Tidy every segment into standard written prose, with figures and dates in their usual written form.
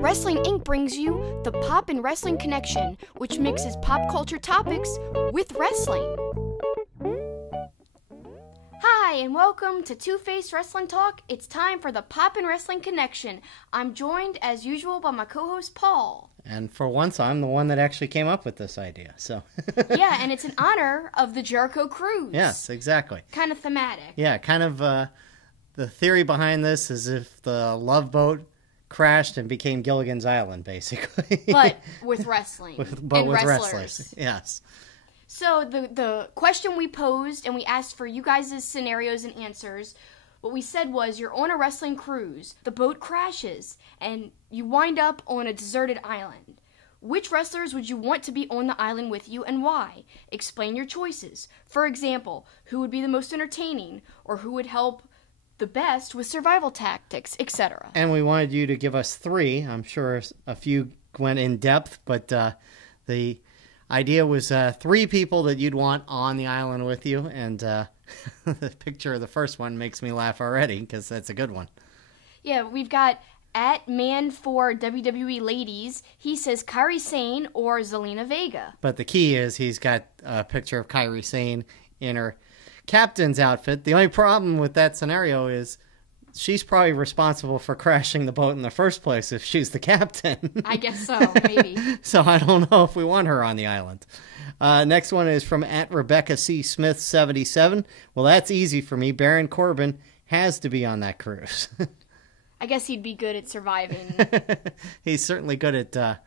Wrestling Inc. brings you the Pop and Wrestling Connection, which mixes pop culture topics with wrestling. Hi, and welcome to Two-Faced Wrestling Talk. It's time for the Pop and Wrestling Connection. I'm joined, as usual, by my co-host, Paul. And for once, I'm the one that actually came up with this idea, so... Yeah, and it's in honor of the Jericho Cruise. Yes, exactly. Kind of thematic. Yeah, kind of, the theory behind this is if the Love Boat crashed and became Gilligan's Island, basically. But with wrestling. with wrestlers. wrestlers, yes. So the question we posed, and we asked for you guys' scenarios and answers, what we said was you're on a wrestling cruise, the boat crashes, and you wind up on a deserted island. Which wrestlers would you want to be on the island with you and why? Explain your choices. For example, who would be the most entertaining, or who would help the best with survival tactics, etc. And we wanted you to give us three. I'm sure a few went in depth, but the idea was three people that you'd want on the island with you, and the picture of the first one makes me laugh already, because that's a good one. Yeah, we've got at Man for WWE Ladies, he says Kairi Sane or Zelina Vega. But the key is he's got a picture of Kairi Sane in her captain's outfit. The only problem with that scenario is she's probably responsible for crashing the boat in the first place if she's the captain. I guess so, maybe. So I don't know if we want her on the island. Next one is from at Rebecca C. Smith 77. Well, that's easy for me. Baron Corbin has to be on that cruise. I guess he'd be good at surviving. He's certainly good at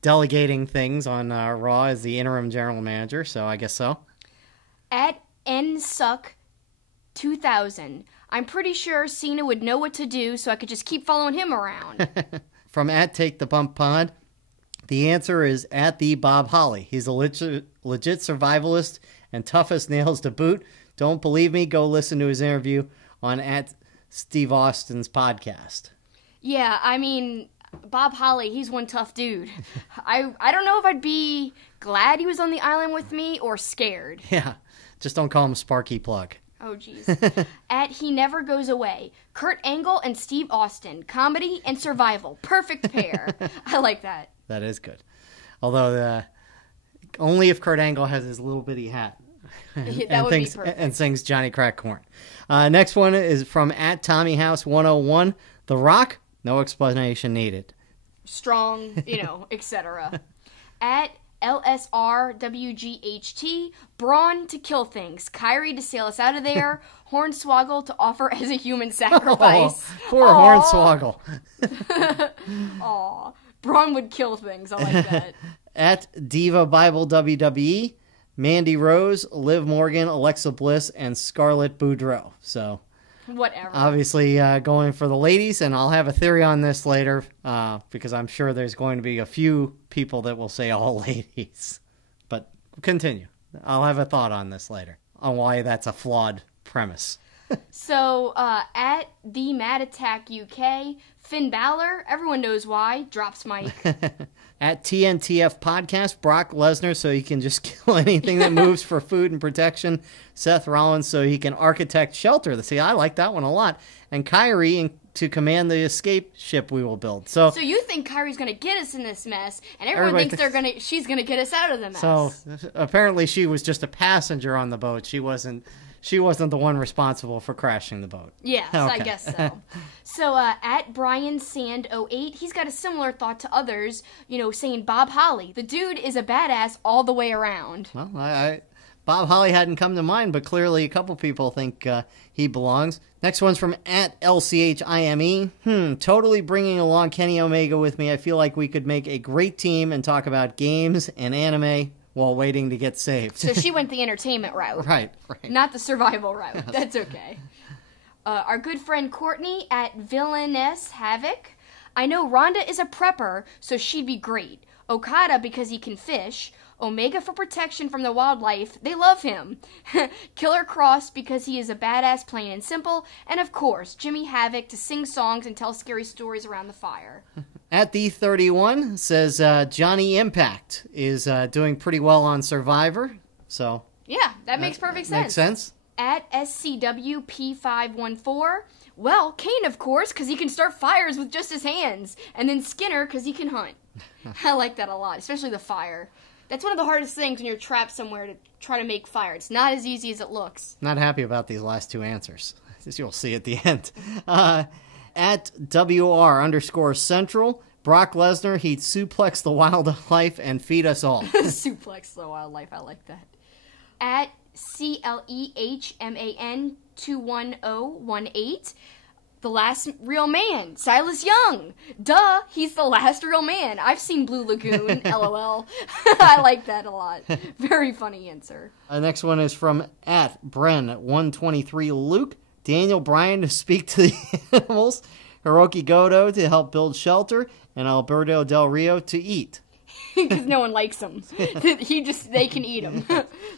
delegating things on Raw as the interim general manager, so I guess so. At NSuck2000, I'm pretty sure Cena would know what to do, so I could just keep following him around. From at Take the Bump Pod, the answer is at the Bob Holly. He's a legit survivalist and tough as nails to boot. Don't believe me? Go listen to his interview on at Steve Austin's podcast. Yeah, I mean, Bob Holly, he's one tough dude. I don't know if I'd be glad he was on the island with me or scared. Yeah, just don't call him Sparky Plug. Oh, jeez. At He Never Goes Away, Kurt Angle and Steve Austin, comedy and survival, perfect pair. I like that. That is good. Although, only if Kurt Angle has his little bitty hat. That would be perfect. And sings Johnny Crack Corn. Next one is from at Tommy House 101. The Rock, no explanation needed. Strong, etc. At LSRWGHT, Braun to kill things, Kairi to sail us out of there, Hornswoggle to offer as a human sacrifice. Oh, poor Hornswoggle. Aw, Braun would kill things. I like that. At Diva Bible WWE, Mandy Rose, Liv Morgan, Alexa Bliss, and Scarlett Boudreaux. So, whatever. Obviously, going for the ladies, and I'll have a theory on this later, because I'm sure there's going to be a few people that will say all ladies. But continue. I'll have a thought on this later, on why that's a flawed premise. So, at the Mad Attack UK, Finn Balor, everyone knows why, drops mic. At TNTF Podcast, Brock Lesnar so he can just kill anything that moves for food and protection. Seth Rollins so he can architect shelter. See, I like that one a lot. And Kairi to command the escape ship we will build. So you think Kairi's going to get us in this mess, and everyone thinks she's going to get us out of the mess. So apparently she was just a passenger on the boat. She wasn't the one responsible for crashing the boat. Yes, okay. I guess so. So, at Brian Sand 08, he's got a similar thought to others, saying Bob Holly. The dude is a badass all the way around. Well, Bob Holly hadn't come to mind, but clearly a couple people think he belongs. Next one's from at LCHIME. Totally bringing along Kenny Omega with me. I feel like we could make a great team and talk about games and anime while waiting to get saved. So she went the entertainment route. Right. Not the survival route. That's okay. Our good friend Courtney at Villainess Havoc. I know Rhonda is a prepper, so she'd be great. Okada because he can fish. Omega for protection from the wildlife. They love him. Killer Cross because he is a badass, plain and simple. And of course, Jimmy Havoc to sing songs and tell scary stories around the fire. At the 31 says Johnny Impact is doing pretty well on Survivor. So yeah, that makes perfect sense. Makes sense. At SCWP514, Well, Kane, of course, because he can start fires with just his hands. And then Skinner, because he can hunt. I like that a lot, especially the fire. That's one of the hardest things when you're trapped somewhere to try to make fire. It's not as easy as it looks. Not happy about these last two answers, as you'll see at the end. At WR_Central, Brock Lesnar, he'd suplex the wildlife and feed us all. Suplex the wildlife, I like that. At CLEHMAN21018, the last real man, Silas Young. Duh, he's the last real man. I've seen Blue Lagoon, LOL. I like that a lot. Very funny answer. The next one is from at Bren123 Luke. Daniel Bryan to speak to the animals. Hiroki Goto to help build shelter. And Alberto Del Rio to eat. Because no one likes him. They can eat him.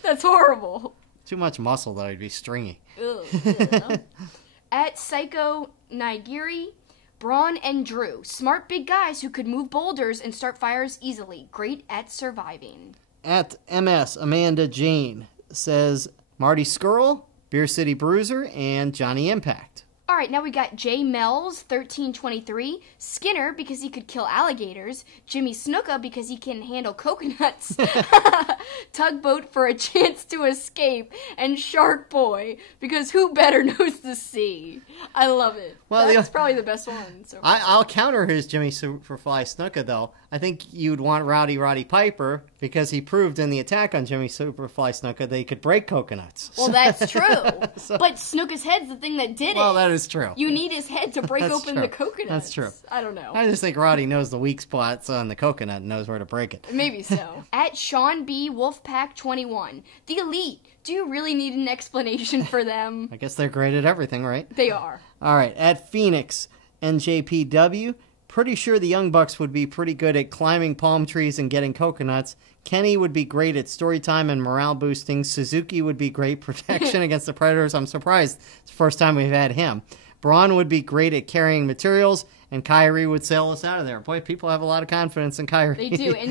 That's horrible. Too much muscle, though. It'd be stringy. At Psycho Nigiri, Braun and Drew. Smart big guys who could move boulders and start fires easily. Great at surviving. At MS Amanda Jane says Marty Scurll, Beer City Bruiser, and Johnny Impact. All right, now we got Jay Mells, 1323, Skinner, because he could kill alligators, Jimmy Snuka, because he can handle coconuts, Tugboat for a chance to escape, and Shark Boy, because who better knows the sea? I love it. Well, that's probably the best one. So I'll counter his Jimmy Superfly Snuka, though. I think you'd want Rowdy Roddy Piper, because he proved in the attack on Jimmy Superfly Snuka they could break coconuts. Well, that's true. But Snuka's head's the thing that did it. Well, that is true. You need his head to break open the coconuts. That's true. I don't know. I just think Roddy knows the weak spots on the coconut and knows where to break it. Maybe so. At Sean B. Wolfpack 21, the Elite. Do you really need an explanation for them? I guess they're great at everything, right? They are. All right. At Phoenix NJPW, pretty sure the Young Bucks would be pretty good at climbing palm trees and getting coconuts. Kenny would be great at story time and morale boosting. Suzuki would be great protection against the Predators. I'm surprised it's the first time we've had him. Braun would be great at carrying materials, and Kyrie would sail us out of there. Boy, people have a lot of confidence in Kyrie. They do, and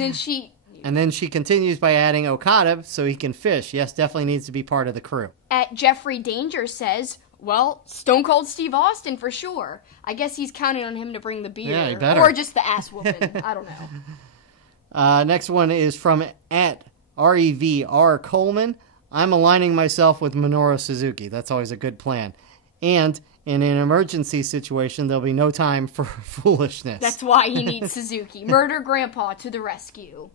then she continues by adding Okada so he can fish. Yes, definitely needs to be part of the crew. At Jeffrey Danger says, well, Stone Cold Steve Austin for sure. I guess he's counting on him to bring the beer. Yeah, he better. Or just the ass whooping. I don't know. Next one is from at REVR Coleman. I'm aligning myself with Minoru Suzuki. That's always a good plan. And in an emergency situation, there'll be no time for foolishness. That's why he needs Suzuki. Murder Grandpa to the rescue.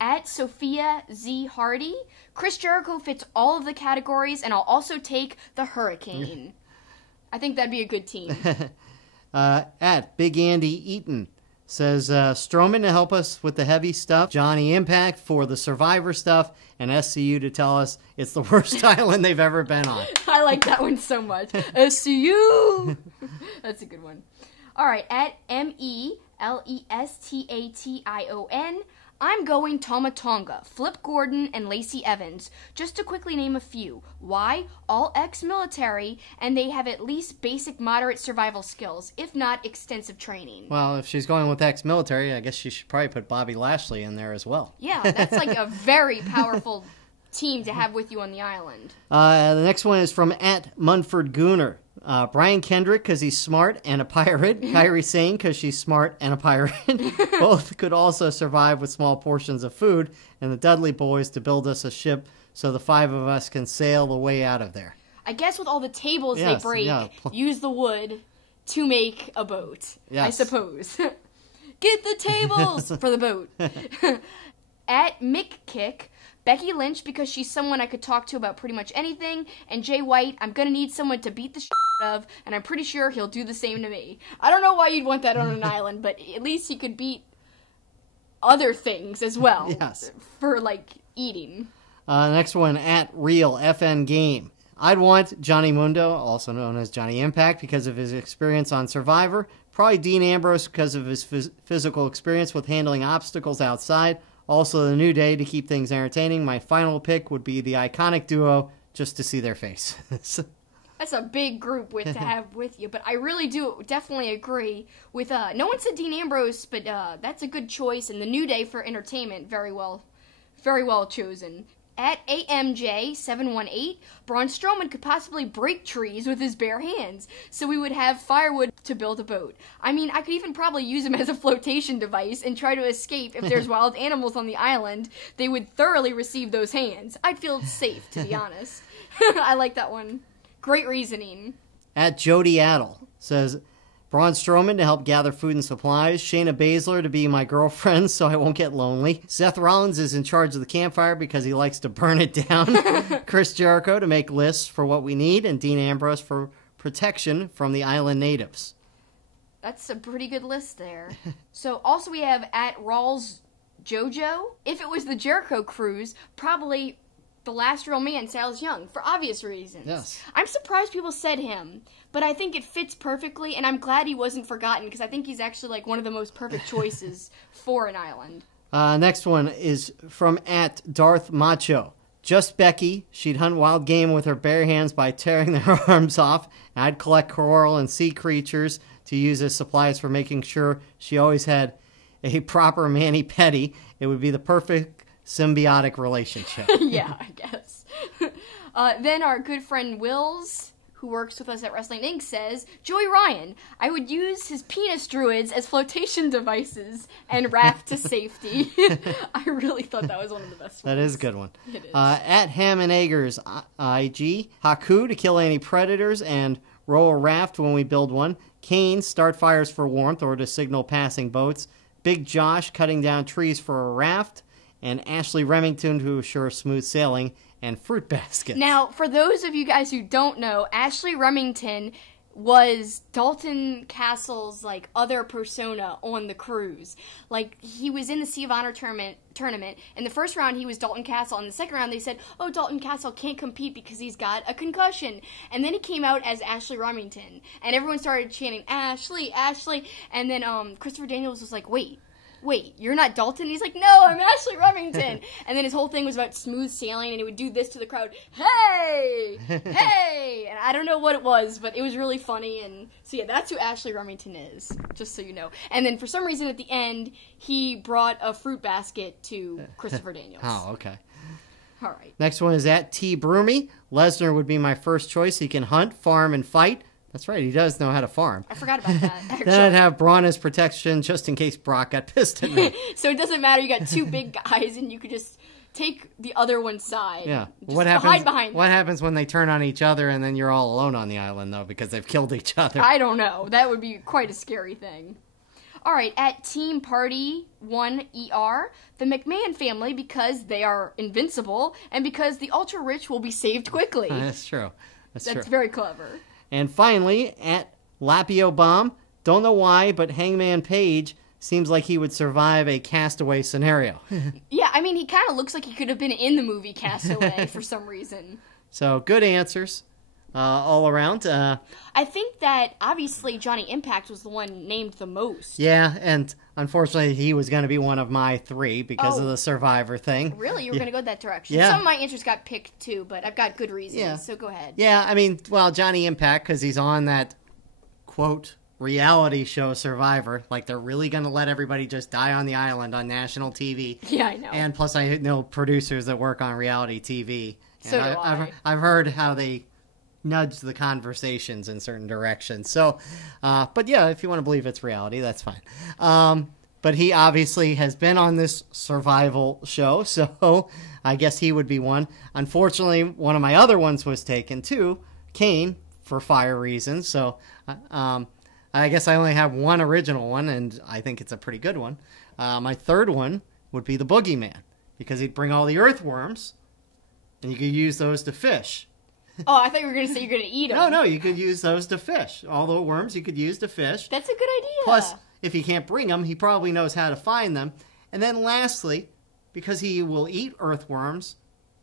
At Sophia Z. Hardy, Chris Jericho fits all of the categories, and I'll also take the Hurricane. I think that'd be a good team. At Big Andy Eaton says Strowman to help us with the heavy stuff, Johnny Impact for the Survivor stuff, and SCU to tell us it's the worst island they've ever been on. I like that one so much. SCU! That's a good one. All right, at MELESTATION, I'm going Tama Tonga, Flip Gordon, and Lacey Evans. Just to quickly name a few. Why? All ex-military, and they have at least basic moderate survival skills, if not extensive training. Well, if she's going with ex-military, I guess she should probably put Bobby Lashley in there as well. Yeah, that's like a very powerful team to have with you on the island. The next one is from at Munford Gooner. Brian Kendrick, because he's smart and a pirate. Kairi Sane, because she's smart and a pirate. Both could also survive with small portions of food. And the Dudley Boys to build us a ship so the five of us can sail the way out of there. I guess with all the tables they break, use the wood to make a boat. Yes. I suppose. Get the tables for the boat. At Mick Kick, Becky Lynch, because she's someone I could talk to about pretty much anything, and Jay White, I'm gonna need someone to beat the shit of, and I'm pretty sure he'll do the same to me. I don't know why you'd want that on an island, but at least he could beat other things as well. Yes. For, like, eating. Next one, at Real FN Game. I'd want Johnny Mundo, also known as Johnny Impact, because of his experience on Survivor. Probably Dean Ambrose because of his physical experience with handling obstacles outside. Also, the New Day to keep things entertaining. My final pick would be the Iconic Duo, just to see their face. That's a big group to have with you, but I really do definitely agree with, no one said Dean Ambrose, but that's a good choice, and the New Day for entertainment, very well chosen. At AMJ718, Braun Strowman could possibly break trees with his bare hands, so we would have firewood to build a boat. I mean, I could even probably use him as a flotation device and try to escape if there's wild animals on the island. They would thoroughly receive those hands. I'd feel safe, to be honest. I like that one. Great reasoning. At Jody Adel says, Braun Strowman to help gather food and supplies. Shayna Baszler to be my girlfriend so I won't get lonely. Seth Rollins is in charge of the campfire because he likes to burn it down. Chris Jericho to make lists for what we need. And Dean Ambrose for protection from the island natives. That's a pretty good list there. So also we have at Rawls Jojo. If it was the Jericho cruise, probably the last real man, Silas Young, for obvious reasons. Yes. I'm surprised people said him, but I think it fits perfectly, and I'm glad he wasn't forgotten, because I think he's actually like one of the most perfect choices for an island. Next one is from at Darth Macho. Just Becky. She'd hunt wild game with her bare hands by tearing their arms off. I'd collect coral and sea creatures to use as supplies for making sure she always had a proper mani-pedi. It would be the perfect symbiotic relationship. Yeah, I guess. Then our good friend Wills, who works with us at Wrestling Inc., says, Joey Ryan, I would use his penis druids as flotation devices and raft to safety. I really thought that was one of the best ones. That is a good one. It is. At Ham and Eggers IG, Haku to kill any predators and row a raft when we build one. Kane, start fires for warmth or to signal passing boats. Big Josh, cutting down trees for a raft. And Ashley Remington to assure smooth sailing, and fruit baskets. Now, for those of you guys who don't know, Ashley Remington was Dalton Castle's, like, other persona on the cruise. Like, he was in the Sea of Honor tournament. In the first round, he was Dalton Castle. In the second round, they said, oh, Dalton Castle can't compete because he's got a concussion. And then he came out as Ashley Remington. And everyone started chanting, Ashley, Ashley. And then Christopher Daniels was like, wait, you're not Dalton? He's like, no, I'm Ashley Remington. And then his whole thing was about smooth sailing, and he would do this to the crowd, hey, hey. And I don't know what it was, but it was really funny. And so, yeah, that's who Ashley Remington is, just so you know. And then for some reason at the end, he brought a fruit basket to Christopher Daniels. Oh, okay. All right. Next one is at T. Broomy. Lesnar would be my first choice. He can hunt, farm, and fight. That's right, he does know how to farm. I forgot about that, actually. Then I'd have Braun as protection just in case Brock got pissed at me. So it doesn't matter, you got two big guys and you could just take the other one's side. Yeah. Just hide behind them. What happens when they turn on each other and then you're all alone on the island, though, because they've killed each other? I don't know. That would be quite a scary thing. All right, at Team Party 1ER, the McMahon family, because they are invincible, and because the ultra-rich will be saved quickly. That's true. That's very clever. And finally, at Lapio Bomb, don't know why, but Hangman Page seems like he would survive a Castaway scenario. Yeah, I mean, he kind of looks like he could have been in the movie Castaway for some reason. So, good answers all around. I think that, obviously, Johnny Impact was the one named the most. Yeah, and unfortunately, he was going to be one of my three because of the Survivor thing. Really? You were going to go that direction? Yeah. Some of my answers got picked, too, but I've got good reasons, so go ahead. Yeah, I mean, well, Johnny Impact, because he's on that, quote, reality show Survivor. Like, they're really going to let everybody just die on the island on national TV. Yeah, I know. And plus, I know producers that work on reality TV. So and do I. I've heard how they nudge the conversations in certain directions. So, but yeah, if you want to believe it's reality, that's fine. But he obviously has been on this survival show, so I guess he would be one. Unfortunately, one of my other ones was taken too, Kane, for fire reasons. So I guess I only have one original one, and I think it's a pretty good one. My third one would be the Boogeyman, because he'd bring all the earthworms, and you could use those to fish. Oh, I thought you were going to say you're going to eat them. No, you could use those to fish. All the worms you could use to fish. That's a good idea. Plus, if he can't bring them, he probably knows how to find them. And then lastly, because he will eat earthworms,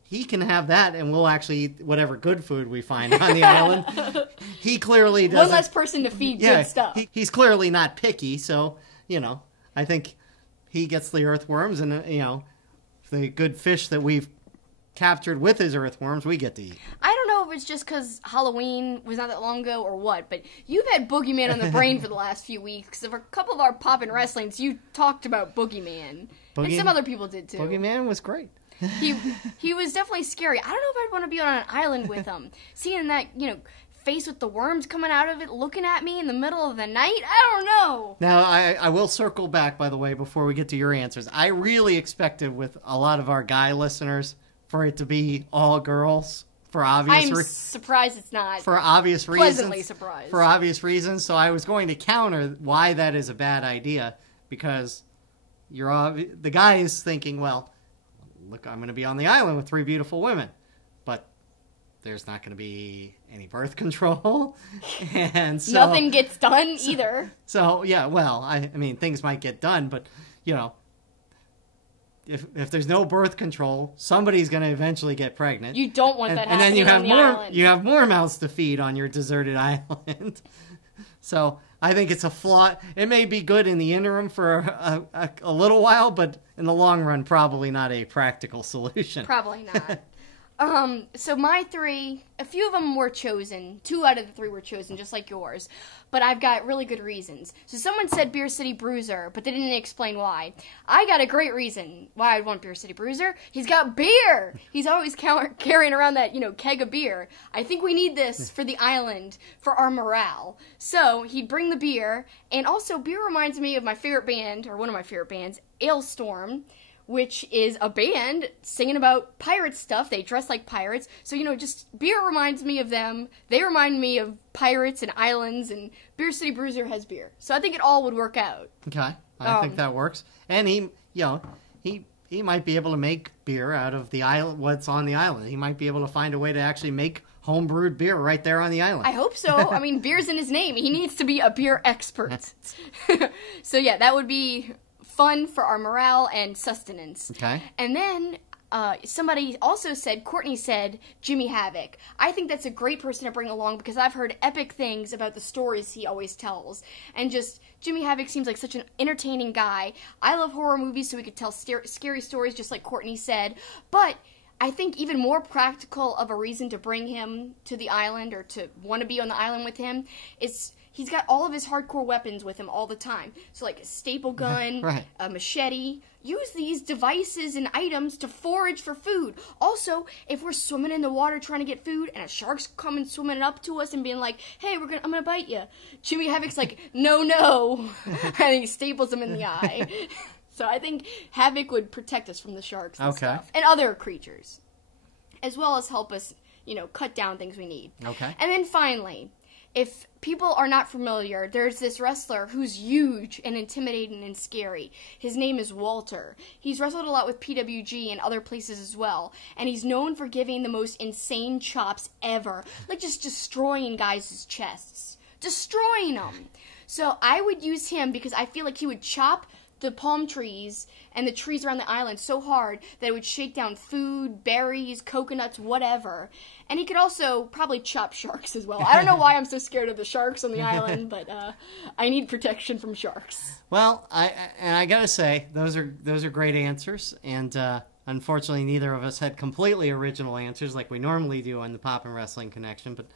he can have that, and we'll actually eat whatever good food we find on the island. He clearly doesn't. One less person to feed good stuff. He's clearly not picky, so, I think he gets the earthworms, and, the good fish that we've captured with his earthworms, we get to eat. I don't know if it's just because Halloween was not that long ago or what, but you've had Boogeyman on the brain for the last few weeks. For a couple of our Poppin' Wrestlings, you talked about Boogeyman. And some other people did too. Boogeyman was great. he was definitely scary. I don't know if I'd want to be on an island with him. Seeing that, face with the worms coming out of it, looking at me in the middle of the night. I don't know. Now, I will circle back, by the way, before we get to your answers. I really expected with a lot of our guy listeners for it to be all girls for obvious reasons. I'm surprised it's not. For obvious reasons. Pleasantly surprised. For obvious reasons. So I was going to counter why that is a bad idea, because the guy is thinking, well, look, I'm going to be on the island with 3 beautiful women. But there's not going to be any birth control, and so nothing gets done either. So yeah, well, I mean, things might get done, but if there's no birth control, somebody's going to eventually get pregnant. You don't want that happening and then you have on the island. You have more mouths to feed on your deserted island. So I think it's a flaw. It may be good in the interim for a little while, but in the long run, probably not a practical solution. Probably not. So my 3, a few of them were chosen. 2 out of the 3 were chosen, just like yours. But I've got really good reasons. So someone said Beer City Bruiser, but they didn't explain why. I got a great reason why I'd want Beer City Bruiser. He's got beer! He's always carrying around that, keg of beer. I think we need this for the island, for our morale. So he'd bring the beer, and also beer reminds me of my favorite band, or one of my favorite bands, Ailstorm, which is a band singing about pirate stuff. They dress like pirates. So, just beer reminds me of them. They remind me of pirates and islands, and Beer City Bruiser has beer. So I think it all would work out. Okay. I think that works. And he might be able to make beer out of the island, what's on the island. He might be able to find a way to actually make homebrewed beer right there on the island. I hope so. I mean, beer's in his name. He needs to be a beer expert. So yeah, that would be fun for our morale and sustenance. Okay. And then somebody also said, Courtney said, Jimmy Havoc. I think that's a great person to bring along because I've heard epic things about the stories he always tells. And just, Jimmy Havoc seems like such an entertaining guy. I love horror movies, so we could tell scary stories just like Courtney said. But I think even more practical of a reason to bring him to the island or to want to be on the island with him is he's got all of his hardcore weapons with him all the time. So like a staple gun, right. A machete. Use these devices and items to forage for food. Also, if we're swimming in the water trying to get food and a shark's coming swimming up to us and being like, hey, I'm gonna bite you. Jimmy Havoc's like, no. And he staples him in the eye. So I think Havoc would protect us from the sharks and stuff. And other creatures. As well as help us, cut down things we need. Okay. And then finally, if people are not familiar, there's this wrestler who's huge and intimidating and scary. His name is Walter. He's wrestled a lot with PWG and other places as well, and he's known for giving the most insane chops ever. Like just destroying guys' chests. Destroying them. So I would use him because I feel like he would chop the palm trees and the trees around the island so hard that it would shake down food, berries, coconuts, whatever. And he could also probably chop sharks as well. I don't know why I'm so scared of the sharks on the island, but I need protection from sharks. Well, I gotta say, those are great answers, and unfortunately neither of us had completely original answers like we normally do on the Pop and Wrestling Connection, but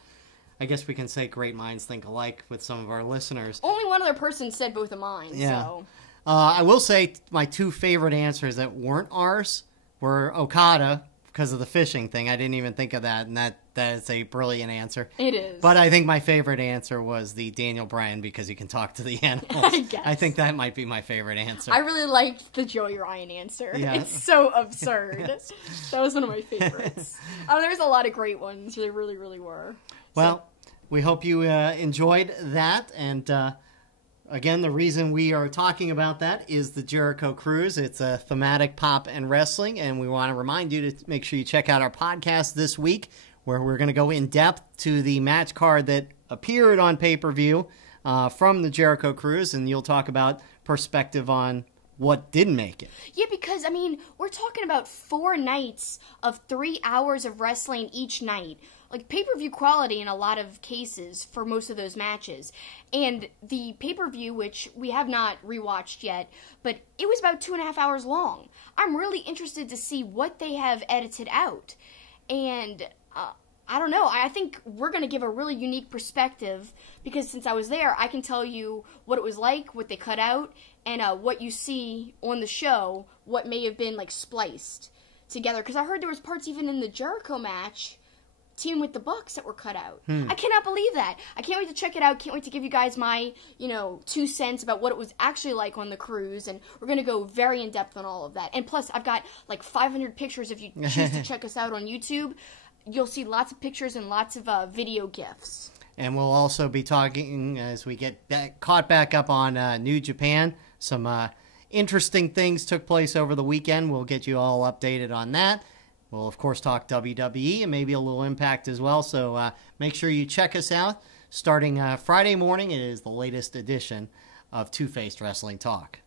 I guess we can say great minds think alike with some of our listeners. Only one other person said both of mine, yeah. So... I will say my 2 favorite answers that weren't ours were Okada, because of the fishing thing. I didn't even think of that, and that is a brilliant answer. It is. But I think my favorite answer was the Daniel Bryan, because he can talk to the animals. I guess. I think that might be my favorite answer. I really liked the Joey Ryan answer. Yeah. It's so absurd. Yes. That was one of my favorites. There's a lot of great ones. There really, really were. Well, we hope you enjoyed that, and... Again, the reason we are talking about that is the Jericho Cruise. It's a thematic pop and wrestling, and we want to remind you to make sure you check out our podcast this week, where we're going to go in depth to the match card that appeared on pay-per-view from the Jericho Cruise, and you'll talk about perspective on what didn't make it. Yeah, because, we're talking about 4 nights of 3 hours of wrestling each night. Like, pay-per-view quality in a lot of cases for most of those matches. And the pay-per-view, which we have not rewatched yet, but it was about 2.5 hours long. I'm really interested to see what they have edited out. And, I don't know, I think we're going to give a really unique perspective, because since I was there, I can tell you what it was like, what they cut out, and what you see on the show, what may have been, spliced. together, because I heard there was parts even in the Jericho match team with the Bucks that were cut out. I cannot believe that. I can't wait to check it out. Can't wait to give you guys my, 2 cents about what it was actually like on the cruise, and we're going to go very in-depth on all of that. And plus, I've got like 500 pictures if you choose to check us out on YouTube. You'll see lots of pictures and lots of video GIFs. And we'll also be talking, as we get caught back up on New Japan, some interesting things took place over the weekend. We'll get you all updated on that. We'll, of course, talk WWE and maybe a little Impact as well. So make sure you check us out. Starting Friday morning, it is the latest edition of Two-Faced Wrestling Talk.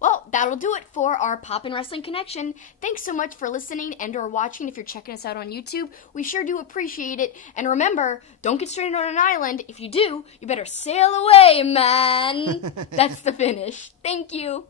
Well, that'll do it for our Poppin' Wrestling Connection. Thanks so much for listening and or watching if you're checking us out on YouTube. We sure do appreciate it. And remember, don't get stranded on an island. If you do, you better sail away, man. That's the finish. Thank you.